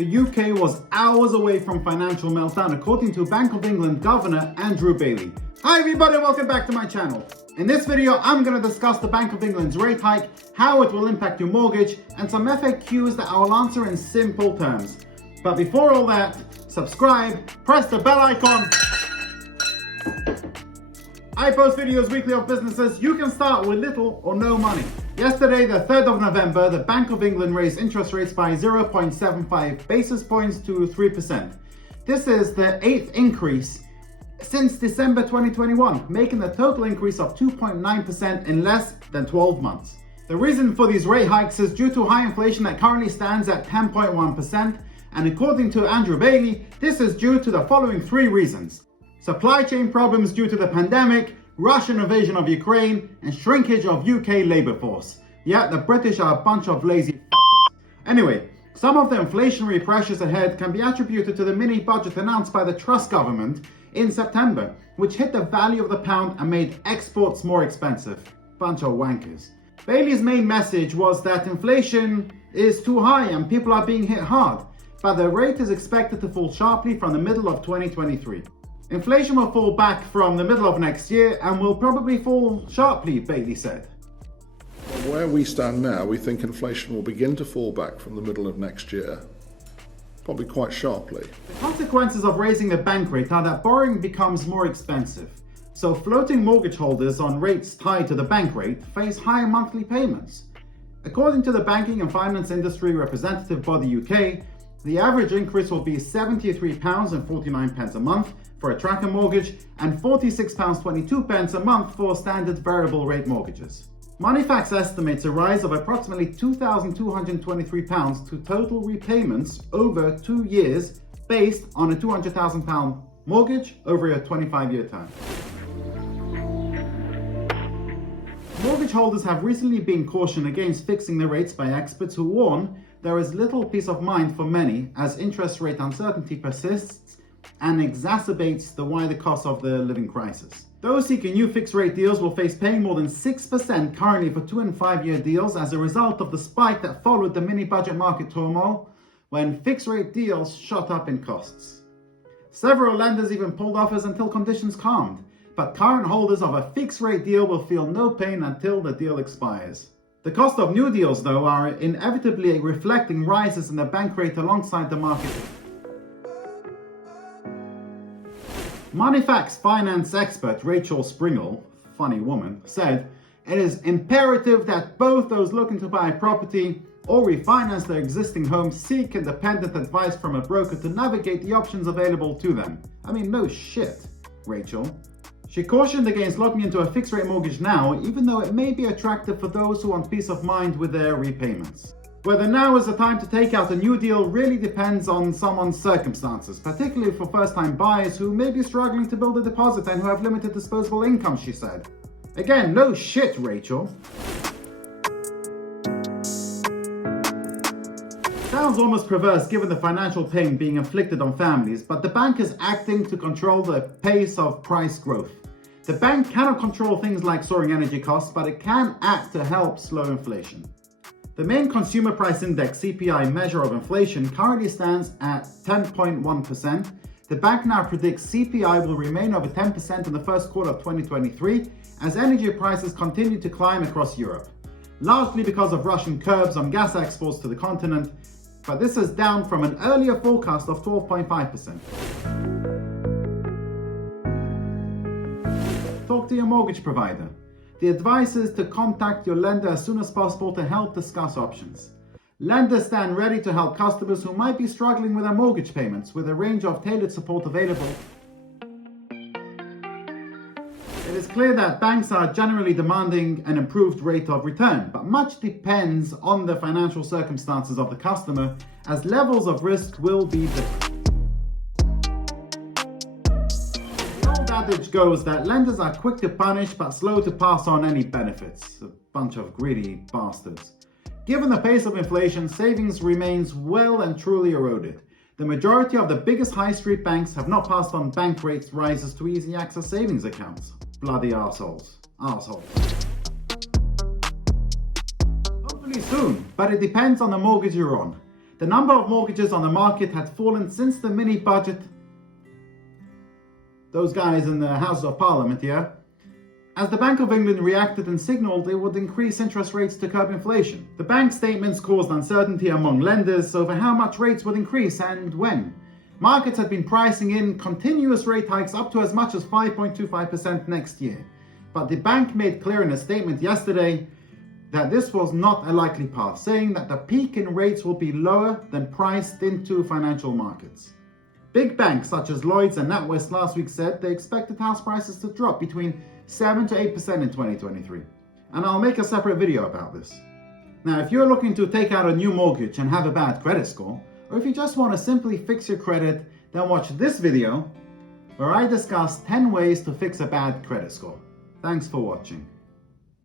The UK was hours away from financial meltdown, according to Bank of England Governor Andrew Bailey. Hi everybody, welcome back to my channel. In this video, I'm going to discuss the Bank of England's rate hike, how it will impact your mortgage, and some FAQs that I will answer in simple terms. But before all that, subscribe, press the bell icon. I post videos weekly of businesses you can start with little or no money. Yesterday, the 3rd of November, the Bank of England raised interest rates by 0.75 basis points to 3%. This is the 8th increase since December 2021, making a total increase of 2.9% in less than 12 months. The reason for these rate hikes is due to high inflation that currently stands at 10.1%, and according to Andrew Bailey, this is due to the following 3 reasons: supply chain problems due to the pandemic, Russian invasion of Ukraine, and shrinkage of UK labour force. Yeah, the British are a bunch of lazy f***ers. Anyway, some of the inflationary pressures ahead can be attributed to the mini budget announced by the Truss government in September, which hit the value of the pound and made exports more expensive. Bunch of wankers. Bailey's main message was that inflation is too high and people are being hit hard, but the rate is expected to fall sharply from the middle of 2023. Inflation will fall back from the middle of next year and will probably fall sharply, Bailey said. Where we stand now, we think inflation will begin to fall back from the middle of next year, probably quite sharply. The consequences of raising the bank rate are that borrowing becomes more expensive. So floating mortgage holders on rates tied to the bank rate face higher monthly payments. According to the Banking and Finance Industry Representative Body UK, the average increase will be £73.49 a month for a tracker mortgage and £46.22 a month for standard variable rate mortgages. Moneyfacts estimates a rise of approximately £2,223 to total repayments over 2 years based on a £200,000 mortgage over a 25-year term. Mortgage holders have recently been cautioned against fixing the rates by experts who warn there is little peace of mind for many as interest rate uncertainty persists and exacerbates the wider cost of the living crisis. Those seeking new fixed rate deals will face paying more than 6% currently for 2 and 5 year deals as a result of the spike that followed the mini budget market turmoil when fixed rate deals shot up in costs. Several lenders even pulled offers until conditions calmed, but current holders of a fixed rate deal will feel no pain until the deal expires. The cost of new deals, though, are inevitably reflecting rises in the bank rate alongside the market. Moneyfacts finance expert Rachel Springle, funny woman, said, "It is imperative that both those looking to buy a property or refinance their existing home seek independent advice from a broker to navigate the options available to them." I mean, no shit, Rachel. She cautioned against locking into a fixed rate mortgage now, even though it may be attractive for those who want peace of mind with their repayments. Whether now is the time to take out a new deal really depends on someone's circumstances, particularly for first-time buyers who may be struggling to build a deposit and who have limited disposable income, she said. Again, no shit, Rachel. Sounds almost perverse given the financial pain being inflicted on families, but the bank is acting to control the pace of price growth. The bank cannot control things like soaring energy costs, but it can act to help slow inflation. The main consumer price index (CPI) measure of inflation currently stands at 10.1%. The bank now predicts CPI will remain over 10% in the first quarter of 2023 as energy prices continue to climb across Europe, largely because of Russian curbs on gas exports to the continent, but this is down from an earlier forecast of 12.5%. Talk to your mortgage provider. The advice is to contact your lender as soon as possible to help discuss options. Lenders stand ready to help customers who might be struggling with their mortgage payments with a range of tailored support available. It is clear that banks are generally demanding an improved rate of return, but much depends on the financial circumstances of the customer as levels of risk will be different. Adage goes that lenders are quick to punish but slow to pass on any benefits. A bunch of greedy bastards. Given the pace of inflation, savings remains well and truly eroded. The majority of the biggest high street banks have not passed on bank rates rises to easy access savings accounts. Bloody assholes. Hopefully soon, but it depends on the mortgage you're on. The number of mortgages on the market had fallen since the mini budget. Those guys in the House of Parliament, yeah? As the Bank of England reacted and signaled it would increase interest rates to curb inflation. The bank's statements caused uncertainty among lenders over how much rates would increase and when. Markets had been pricing in continuous rate hikes up to as much as 5.25% next year. But the bank made clear in a statement yesterday that this was not a likely path, saying that the peak in rates will be lower than priced into financial markets. Big banks such as Lloyds and NatWest last week said they expected house prices to drop between 7 to 8% in 2023. And I'll make a separate video about this. Now, if you're looking to take out a new mortgage and have a bad credit score, or if you just want to simply fix your credit, then watch this video where I discuss 10 ways to fix a bad credit score. Thanks for watching.